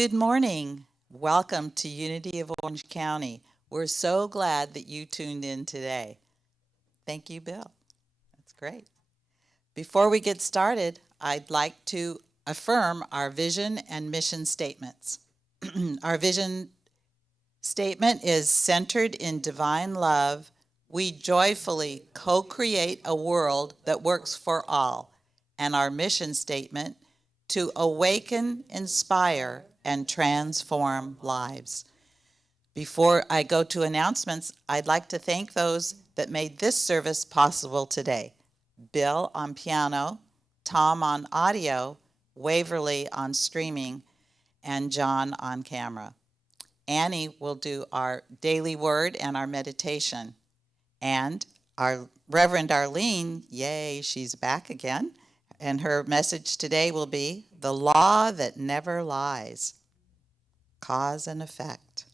Good morning. Welcome to Unity of Orange County. We're so glad that you tuned in today. Thank you, Bill. That's great. Before we get started, I'd like to affirm our vision and mission statements. Our vision statement is centered in divine love. We joyfully co-create a world that works for all. And our mission statement, to awaken, inspire, and transform lives. Before I go to announcements, I'd like to thank those that made this service possible today. Bill on piano, Tom on audio, Waverly on streaming, and John on camera. Annie will do our daily word and our meditation. And our Reverend Arlene, yay, she's back again. And her message today will be the law that never lies, cause and effect.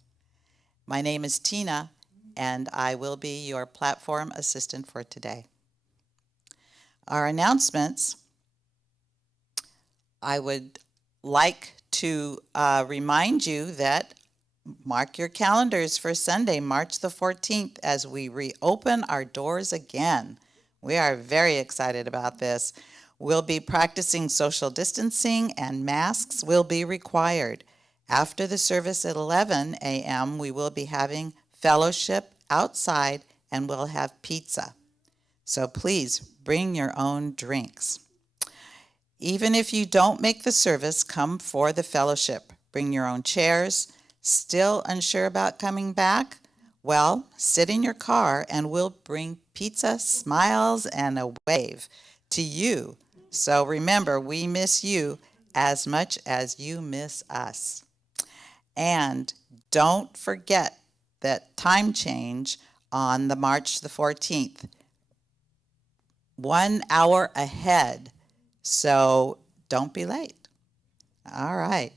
My name is Tina, and I will be your platform assistant for today. Our announcements, I would like to remind you that mark your calendars for Sunday, March the 14th, as we reopen our doors again. We are very excited about this. We'll be practicing social distancing and masks will be required. After the service at 11 a.m., we will be having fellowship outside and we'll have pizza. So please bring your own drinks. Even if you don't make the service, come for the fellowship. Bring your own chairs. Still unsure about coming back? Well, sit in your car and we'll bring pizza, smiles, and a wave to you. So remember, we miss you as much as you miss us. And don't forget that time change on the March the 14th. 1 hour ahead, so don't be late. All right.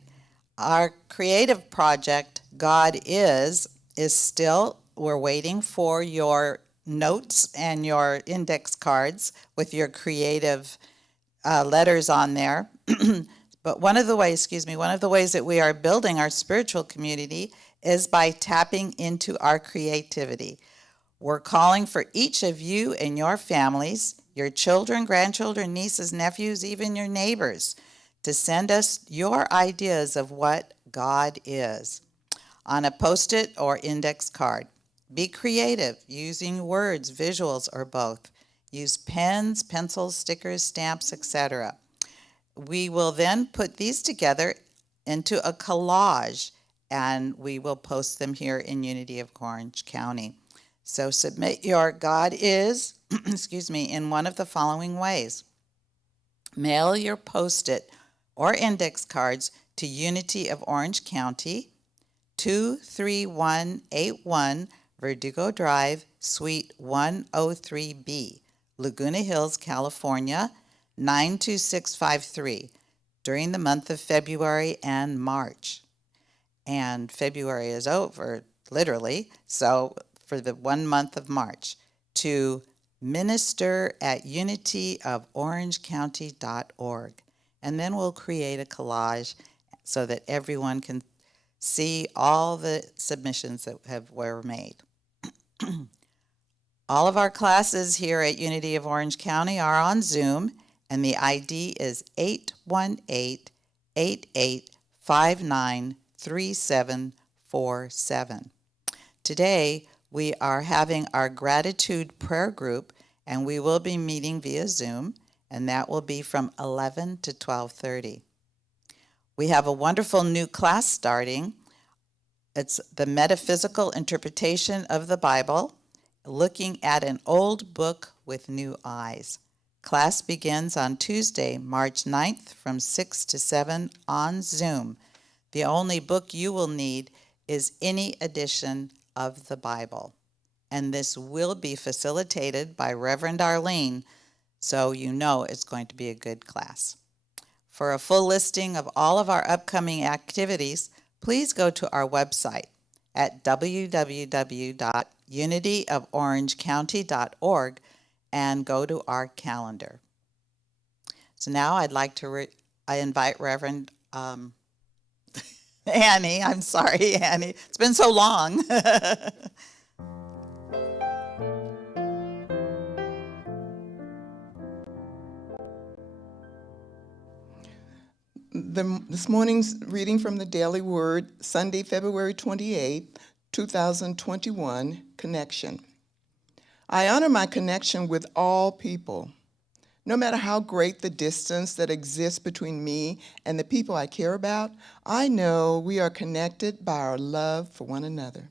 Our creative project, God is still, we're waiting for your notes and your index cards with your creative letters on there. But one of the ways that we are building our spiritual community is by tapping into our creativity. We're calling for each of you and your families, your children, grandchildren, nieces, nephews, even your neighbors, to send us your ideas of what God is on a Post-it or index card. Be creative, using words, visuals, or both. Use pens, pencils, stickers, stamps, etc. We will then put these together into a collage, and we will post them here in Unity of Orange County. So submit your God is, in one of the following ways. Mail your Post-it or index cards to Unity of Orange County, 23181 Verdugo Drive, Suite 103B, Laguna Hills, California, 92653, during the month of February and March. And February is over, literally, so for the 1 month of March, to minister@unityoforangecounty.org. And then we'll create a collage so that everyone can see all the submissions that were made. All of our classes here at Unity of Orange County are on Zoom, and the ID is 818-8859-3747. Today, we are having our gratitude prayer group, and we will be meeting via Zoom, and that will be from 11 to 12:30. We have a wonderful new class starting. It's the metaphysical interpretation of the Bible, looking at an old book with new eyes. Class begins on Tuesday, March 9th from 6 to 7 on Zoom. The only book you will need is any edition of the Bible. And this will be facilitated by Reverend Arlene, so you know it's going to be a good class. For a full listing of all of our upcoming activities, please go to our website at www.unityoforangecounty.org and go to our calendar. So now I'd like to I invite Reverend Annie, I'm sorry, Annie. It's been so long. This morning's reading from the Daily Word, Sunday, February 28, 2021, connection. I honor my connection with all people. No matter how great the distance that exists between me and the people I care about, I know we are connected by our love for one another.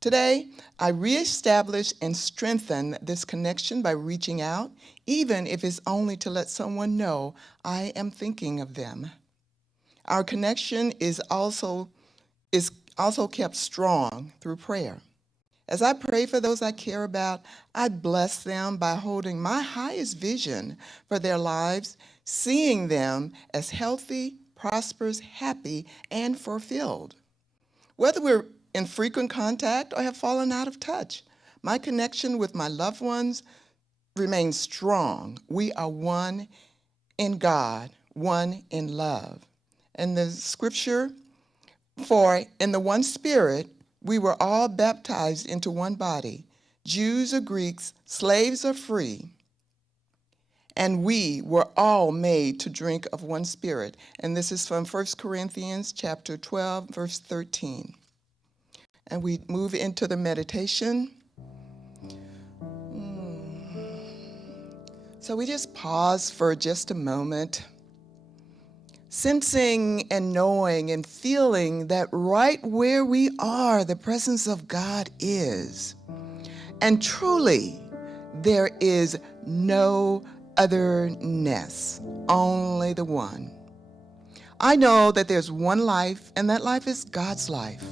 Today, I reestablish and strengthen this connection by reaching out, even if it's only to let someone know I am thinking of them. Our connection is also kept strong through prayer. As I pray for those I care about, I bless them by holding my highest vision for their lives, seeing them as healthy, prosperous, happy, and fulfilled. Whether we're in frequent contact or have fallen out of touch, my connection with my loved ones remains strong. We are one in God, one in love. And the scripture, for in the one Spirit, we were all baptized into one body, Jews or Greeks, slaves or free, and we were all made to drink of one Spirit. And this is from 1 Corinthians chapter 12, verse 13. And we move into the meditation. So we just pause for just a moment, sensing and knowing and feeling that right where we are, the presence of God is. And truly, there is no otherness, only the one. I know that there's one life, and that life is God's life.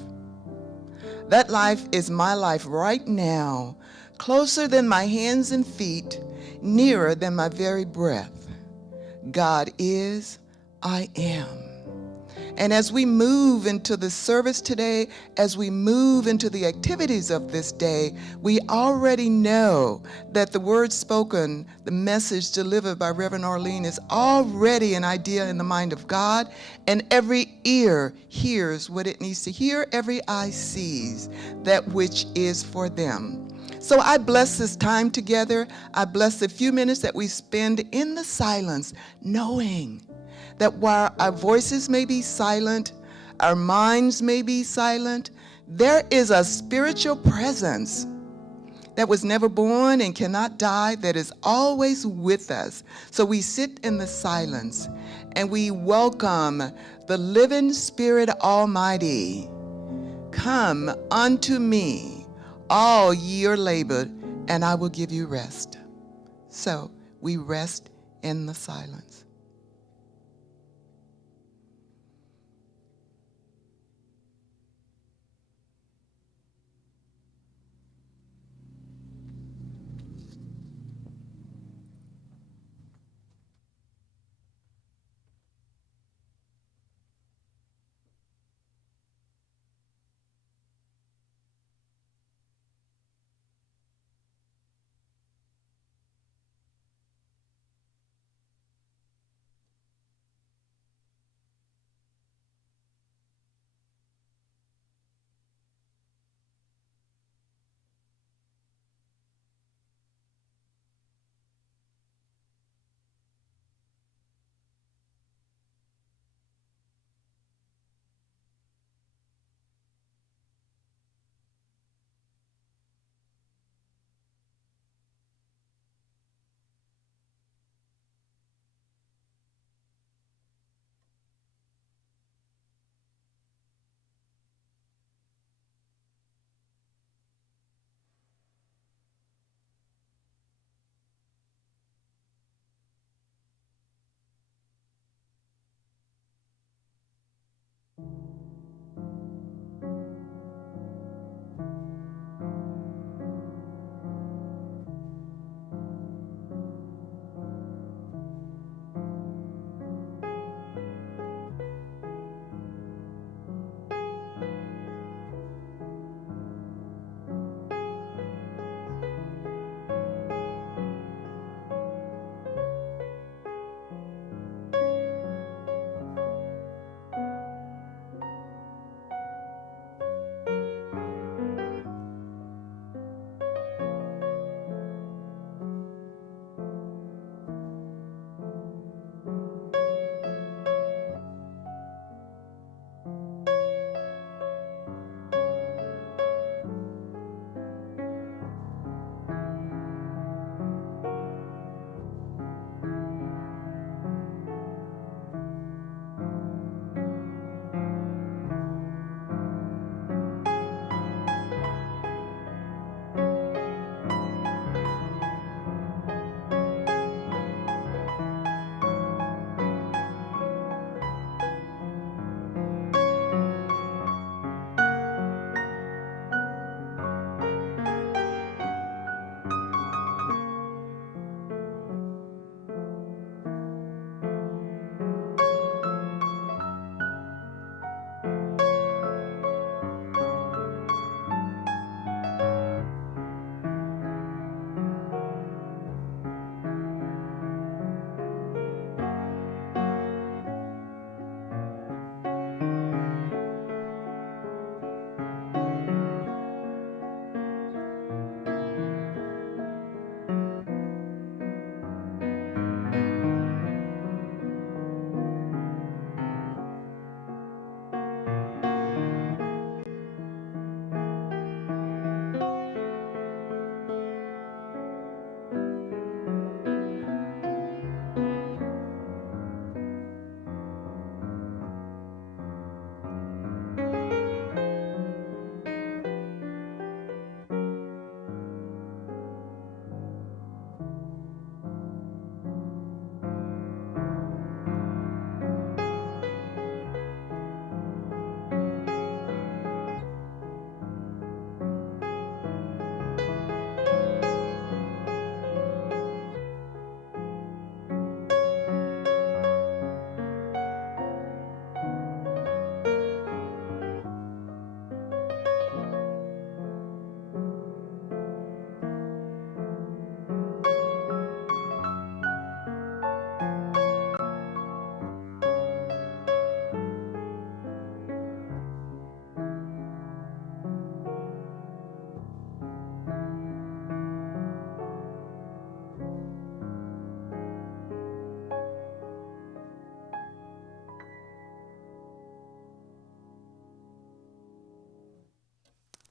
That life is my life right now, closer than my hands and feet, nearer than my very breath. God is, I am. And as we move into the service today, as we move into the activities of this day, we already know that the word spoken, the message delivered by Reverend Arlene is already an idea in the mind of God, and every ear hears what it needs to hear, every eye sees that which is for them. So I bless this time together. I bless the few minutes that we spend in the silence, knowing that while our voices may be silent, our minds may be silent, there is a spiritual presence that was never born and cannot die, that is always with us. So we sit in the silence and we welcome the living Spirit Almighty. Come unto me, all ye are labored, and I will give you rest. So we rest in the silence.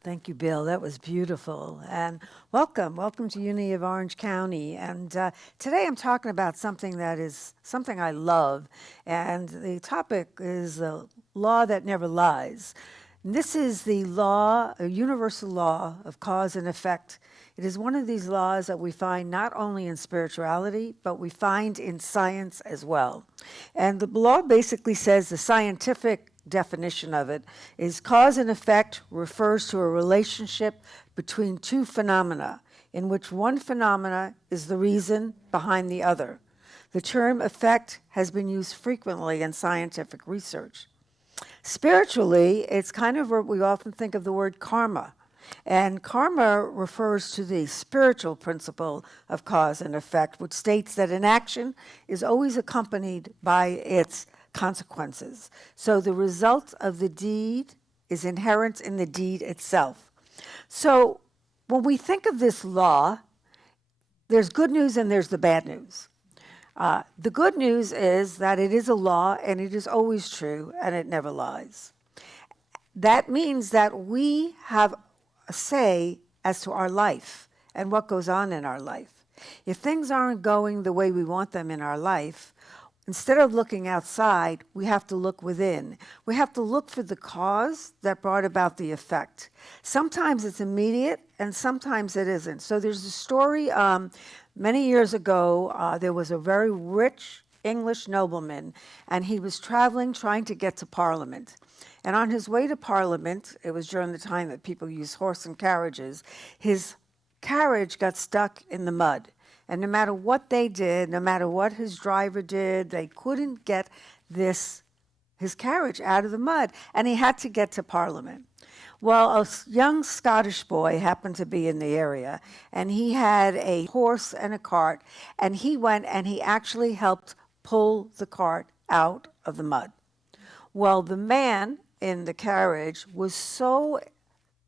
Thank you, Bill. That was beautiful. And welcome to Unity of Orange County. And today I'm talking about something that is something I love. And the topic is the law that never lies. And this is the law, a universal law of cause and effect. It is one of these laws that we find not only in spirituality, but we find in science as well. And the law basically says the scientific definition of it is cause and effect refers to a relationship between two phenomena in which one phenomena is the reason behind the other. The term effect has been used frequently in scientific research. Spiritually, it's kind of what we often think of the word karma. And karma refers to the spiritual principle of cause and effect, which states that an action is always accompanied by its consequences. So the result of the deed is inherent in the deed itself. So when we think of this law, there's good news and there's the bad news. The good news is that it is a law and it is always true and it never lies. That means that we have a say as to our life and what goes on in our life. If things aren't going the way we want them in our life, instead of looking outside, we have to look within. We have to look for the cause that brought about the effect. Sometimes it's immediate and sometimes it isn't. So there's a story many years ago, there was a very rich English nobleman and he was traveling trying to get to Parliament. And on his way to Parliament, it was during the time that people used horse and carriages, his carriage got stuck in the mud. And no matter what they did, no matter what his driver did, they couldn't get his carriage out of the mud. And he had to get to Parliament. Well, a young Scottish boy happened to be in the area, and he had a horse and a cart, and he went and he actually helped pull the cart out of the mud. Well, the man in the carriage was so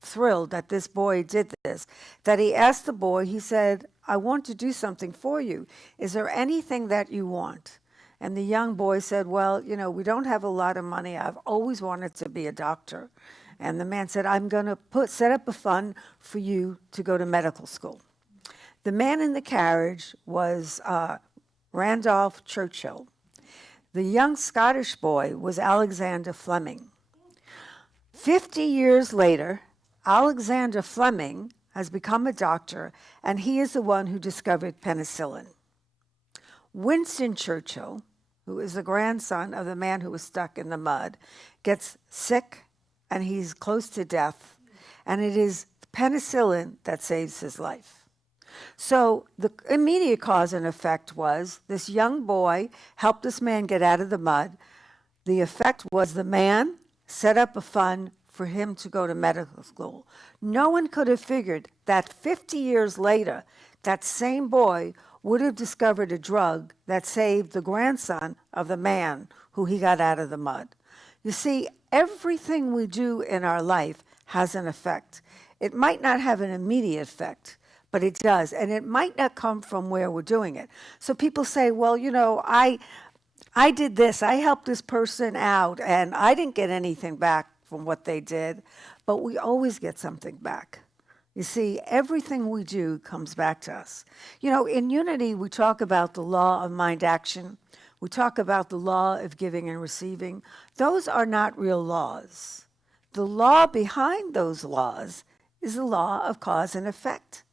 thrilled that this boy did this that he asked the boy, he said, I want to do something for you. Is there anything that you want? And the young boy said, well, we don't have a lot of money. I've always wanted to be a doctor. And the man said, I'm going to set up a fund for you to go to medical school. The man in the carriage was Randolph Churchill. The young Scottish boy was Alexander Fleming. 50 years later, Alexander Fleming has become a doctor, and he is the one who discovered penicillin. Winston Churchill, who is the grandson of the man who was stuck in the mud, gets sick and he's close to death, and it is penicillin that saves his life. So the immediate cause and effect was this young boy helped this man get out of the mud. The effect was the man set up a fund for him to go to medical school. No one could have figured that 50 years later, that same boy would have discovered a drug that saved the grandson of the man who he got out of the mud. You see, everything we do in our life has an effect. It might not have an immediate effect, but it does. And it might not come from where we're doing it. So people say, well, I did this, I helped this person out, and I didn't get anything back from what they did, but we always get something back. You see, everything we do comes back to us. In Unity, we talk about the law of mind action. We talk about the law of giving and receiving. Those are not real laws. The law behind those laws is the law of cause and effect.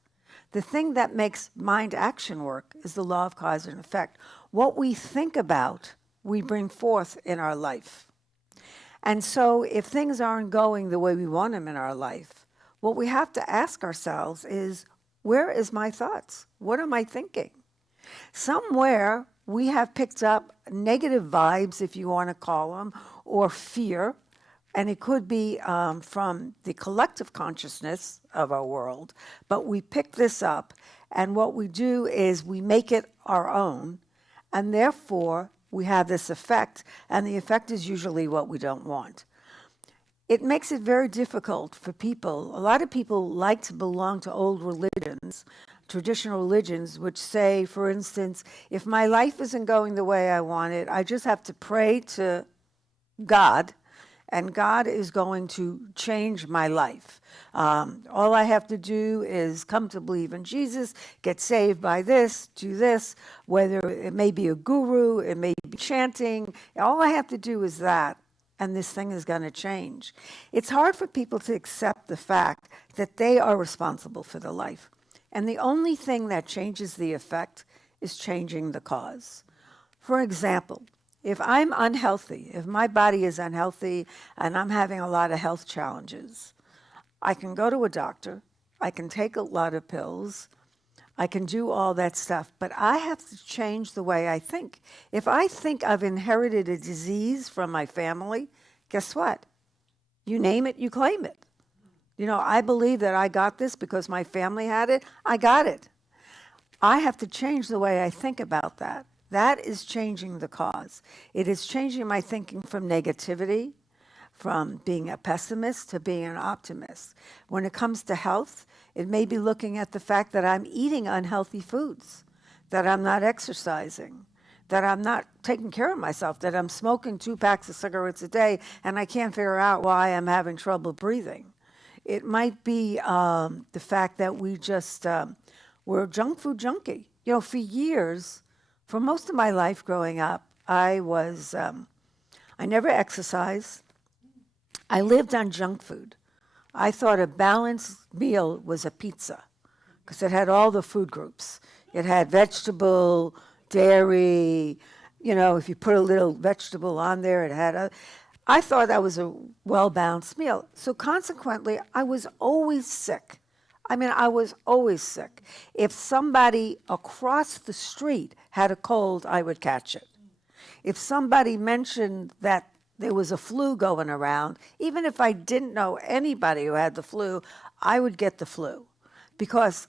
The thing that makes mind action work is the law of cause and effect. What we think about, we bring forth in our life. And so if things aren't going the way we want them in our life, what we have to ask ourselves is, where is my thoughts? What am I thinking? Somewhere we have picked up negative vibes, if you want to call them, or fear, and it could be from the collective consciousness of our world, but we pick this up, and what we do is we make it our own, and therefore we have this effect, and the effect is usually what we don't want. It makes it very difficult for people. A lot of people like to belong to old religions, traditional religions, which say, for instance, if my life isn't going the way I want it, I just have to pray to God, and God is going to change my life. All I have to do is come to believe in Jesus, get saved by this, do this, whether it may be a guru, it may be chanting. All I have to do is that, and this thing is going to change. It's hard for people to accept the fact that they are responsible for their life. And the only thing that changes the effect is changing the cause. For example, if I'm unhealthy, if my body is unhealthy and I'm having a lot of health challenges, I can go to a doctor, I can take a lot of pills, I can do all that stuff, but I have to change the way I think. If I think I've inherited a disease from my family, guess what? You name it, you claim it. I believe that I got this because my family had it, I got it. I have to change the way I think about that. That is changing the cause. It is changing my thinking from negativity, from being a pessimist to being an optimist. When it comes to health, it may be looking at the fact that I'm eating unhealthy foods, that I'm not exercising, that I'm not taking care of myself, that I'm smoking 2 packs of cigarettes a day and I can't figure out why I'm having trouble breathing. It might be the fact that we're a junk food junkie. For years, for most of my life growing up, I never exercised. I lived on junk food. I thought a balanced meal was a pizza because it had all the food groups. It had vegetable, dairy, if you put a little vegetable on there, it had I thought that was a well-balanced meal. So consequently, I was always sick. I was always sick. If somebody across the street had a cold, I would catch it. If somebody mentioned that there was a flu going around, even if I didn't know anybody who had the flu, I would get the flu because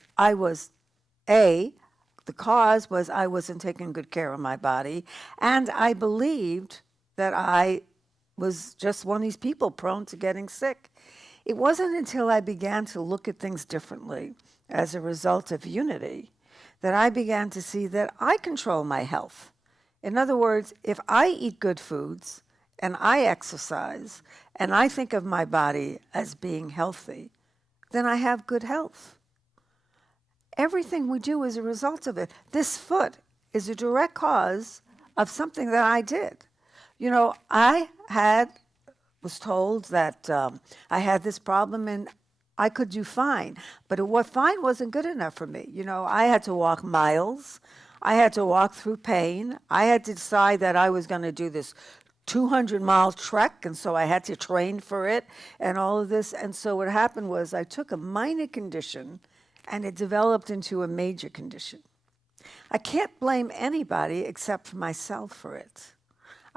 the cause was I wasn't taking good care of my body, and I believed that I was just one of these people prone to getting sick. It wasn't until I began to look at things differently as a result of unity that I began to see that I control my health. In other words, if I eat good foods and I exercise and I think of my body as being healthy, then I have good health. Everything we do is a result of it. This foot is a direct cause of something that I did. I was told that I had this problem and I could do fine, but what fine wasn't good enough for me. I had to walk miles. I had to walk through pain. I had to decide that I was going to do this 200-mile trek, and so I had to train for it and all of this. And so what happened was I took a minor condition and it developed into a major condition. I can't blame anybody except for myself for it.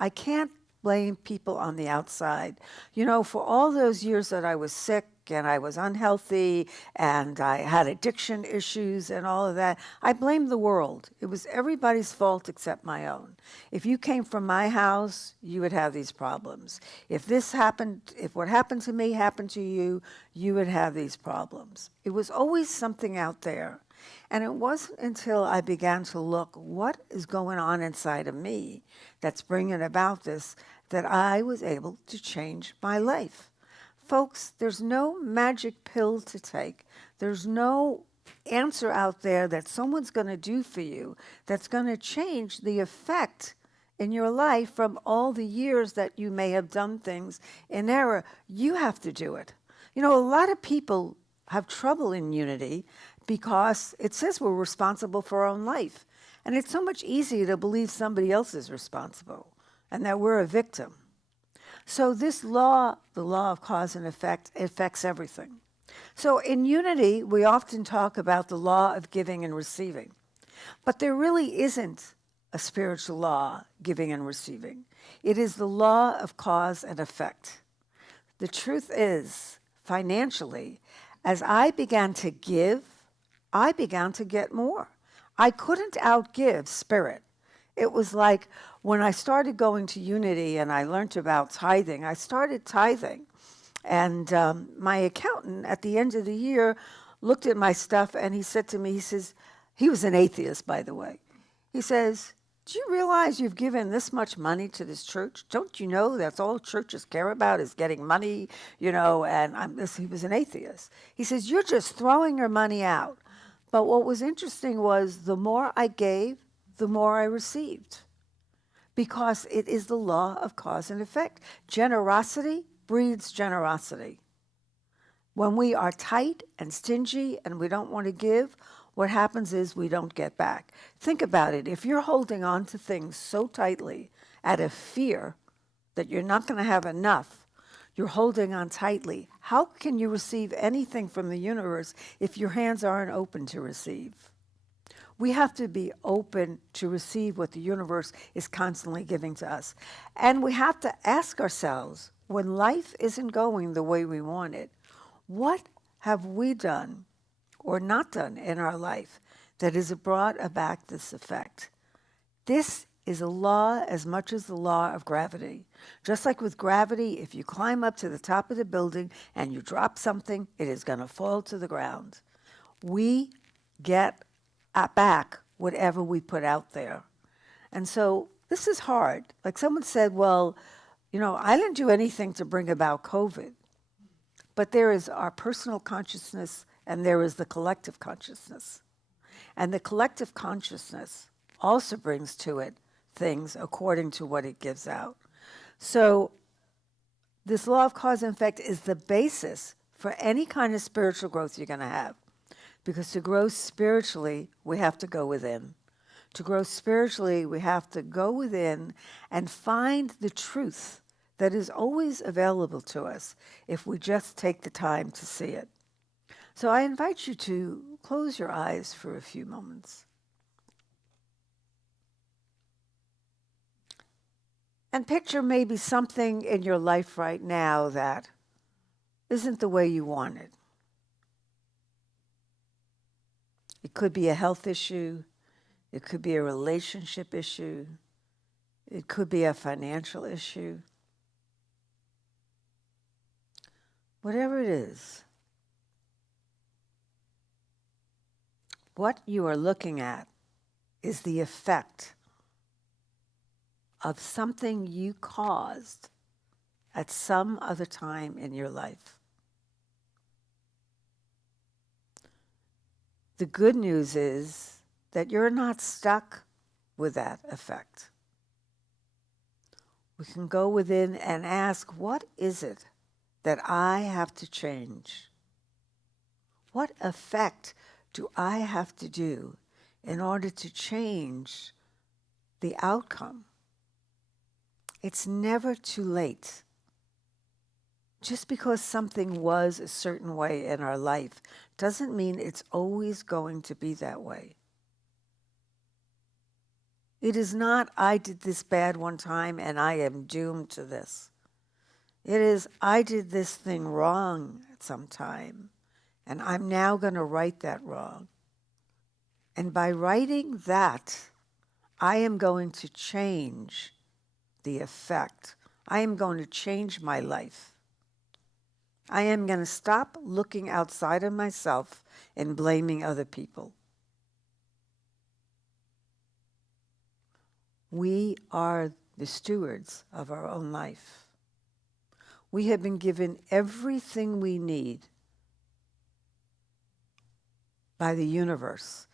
I can't blame people on the outside. For all those years that I was sick and I was unhealthy and I had addiction issues and all of that, I blamed the world. It was everybody's fault except my own. If you came from my house, you would have these problems. If what happened to me happened to you, you would have these problems. It was always something out there. And it wasn't until I began to look what is going on inside of me that's bringing about this that I was able to change my life. Folks, there's no magic pill to take. There's no answer out there that someone's going to do for you that's going to change the effect in your life from all the years that you may have done things in error. You have to do it. A lot of people have trouble in unity because it says we're responsible for our own life. And it's so much easier to believe somebody else is responsible and that we're a victim. So this law, the law of cause and effect, affects everything. So in unity, we often talk about the law of giving and receiving. But there really isn't a spiritual law, giving and receiving. It is the law of cause and effect. The truth is, financially, as I began to give, I began to get more. I couldn't outgive spirit. It was like when I started going to Unity and I learned about tithing, I started tithing. And my accountant at the end of the year looked at my stuff and he said to me, he says, he was an atheist, by the way. He says, Do you realize you've given this much money to this church? Don't you know that's all churches care about is getting money, And he was an atheist. He says, you're just throwing your money out. But what was interesting was the more I gave, the more I received. Because it is the law of cause and effect. Generosity breeds generosity. When we are tight and stingy and we don't want to give, what happens is we don't get back. Think about it. If you're holding on to things so tightly out of fear that you're not going to have enough, you're holding on tightly. How can you receive anything from the universe if your hands aren't open to receive? We have to be open to receive what the universe is constantly giving to us. And we have to ask ourselves, when life isn't going the way we want it, what have we done or not done in our life that has brought about this effect? This is a law as much as the law of gravity. Just like with gravity, if you climb up to the top of the building and you drop something, it is going to fall to the ground. We get back whatever we put out there. And so this is hard. Like someone said, well, I didn't do anything to bring about COVID. But there is our personal consciousness and there is the collective consciousness. And the collective consciousness also brings to it things according to what it gives out. So this law of cause and effect is the basis for any kind of spiritual growth you're going to have. Because to grow spiritually, we have to go within. To grow spiritually, we have to go within and find the truth that is always available to us if we just take the time to see it. So I invite you to close your eyes for a few moments. And picture maybe something in your life right now that isn't the way you want it. It could be a health issue. It could be a relationship issue. It could be a financial issue. Whatever it is, what you are looking at is the effect of something you caused at some other time in your life. The good news is that you're not stuck with that effect. We can go within and ask, what is it that I have to change? What effect do I have to do in order to change the outcome? It's never too late. Just because something was a certain way in our life doesn't mean it's always going to be that way. It is not, I did this bad one time and I am doomed to this. It is, I did this thing wrong at some time, and I'm now going to right that wrong. And by righting that, I am going to change the effect. I am going to change my life. I am going to stop looking outside of myself and blaming other people. We are the stewards of our own life. We have been given everything we need by the universe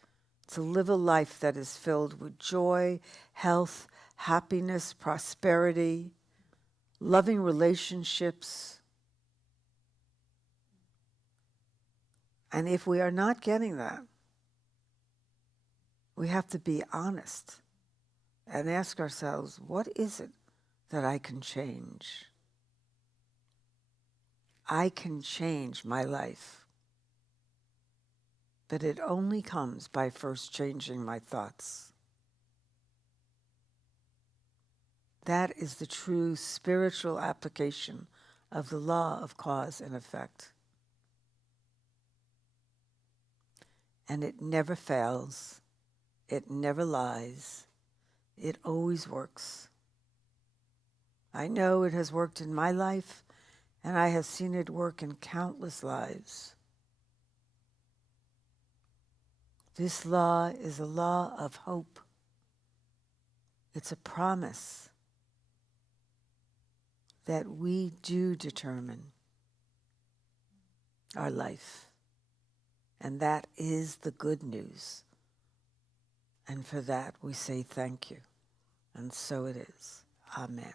to live a life that is filled with joy, health, happiness, prosperity, loving relationships. And if we are not getting that, we have to be honest and ask ourselves, what is it that I can change? I can change my life. But it only comes by first changing my thoughts. That is the true spiritual application of the law of cause and effect. And it never fails. It never lies. It always works. I know it has worked in my life, and I have seen it work in countless lives. This law is a law of hope. It's a promise that we do determine our life. And that is the good news. And for that we say thank you. And so it is. Amen.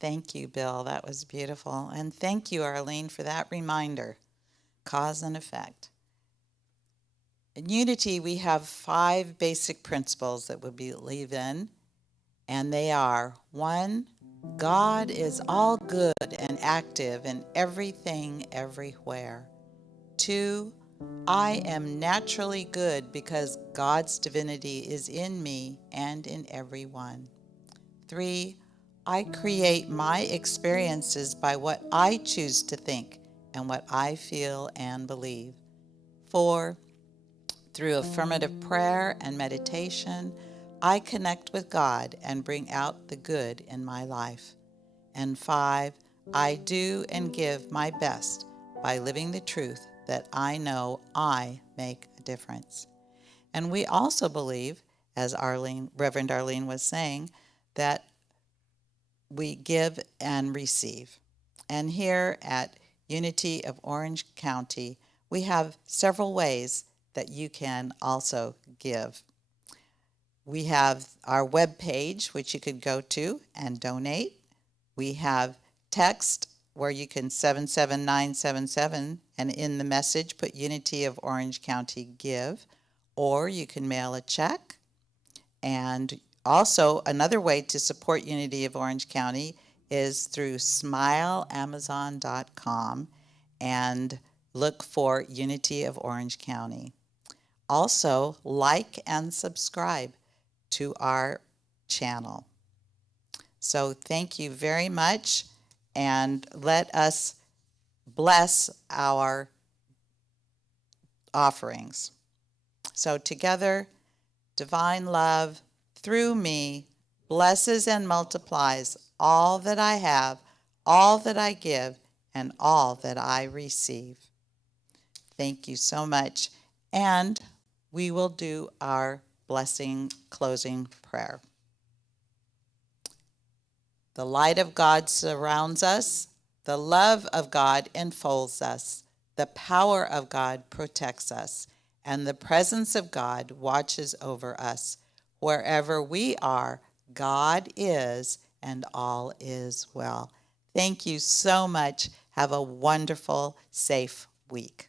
Thank you, Bill. That was beautiful. And thank you, Arlene, for that reminder. Cause and effect. In Unity, we have 5 basic principles that we believe in, and they are: 1, God is all good and active in everything, everywhere. 2, I am naturally good because God's divinity is in me and in everyone. 3, I create my experiences by what I choose to think and what I feel and believe. 4, through affirmative prayer and meditation, I connect with God and bring out the good in my life. And 5, I do and give my best by living the truth that I know I make a difference. And we also believe, as Reverend Arlene was saying, that we give and receive. And here at Unity of Orange County, we have several ways that you can also give. We have our web page, which you could go to and donate. We have text where you can 77977 and in the message put Unity of Orange County Give, or you can mail a check. And also, another way to support Unity of Orange County is through smileamazon.com and look for Unity of Orange County. Also, like and subscribe to our channel. So thank you very much, and let us bless our offerings. So together, divine love through me blesses and multiplies all that I have, all that I give, and all that I receive. Thank you so much. And we will do our blessing closing prayer. The light of God surrounds us. The love of God enfolds us. The power of God protects us. and the presence of God watches over us. Wherever we are, God is, and all is well. Thank you so much. Have a wonderful, safe week.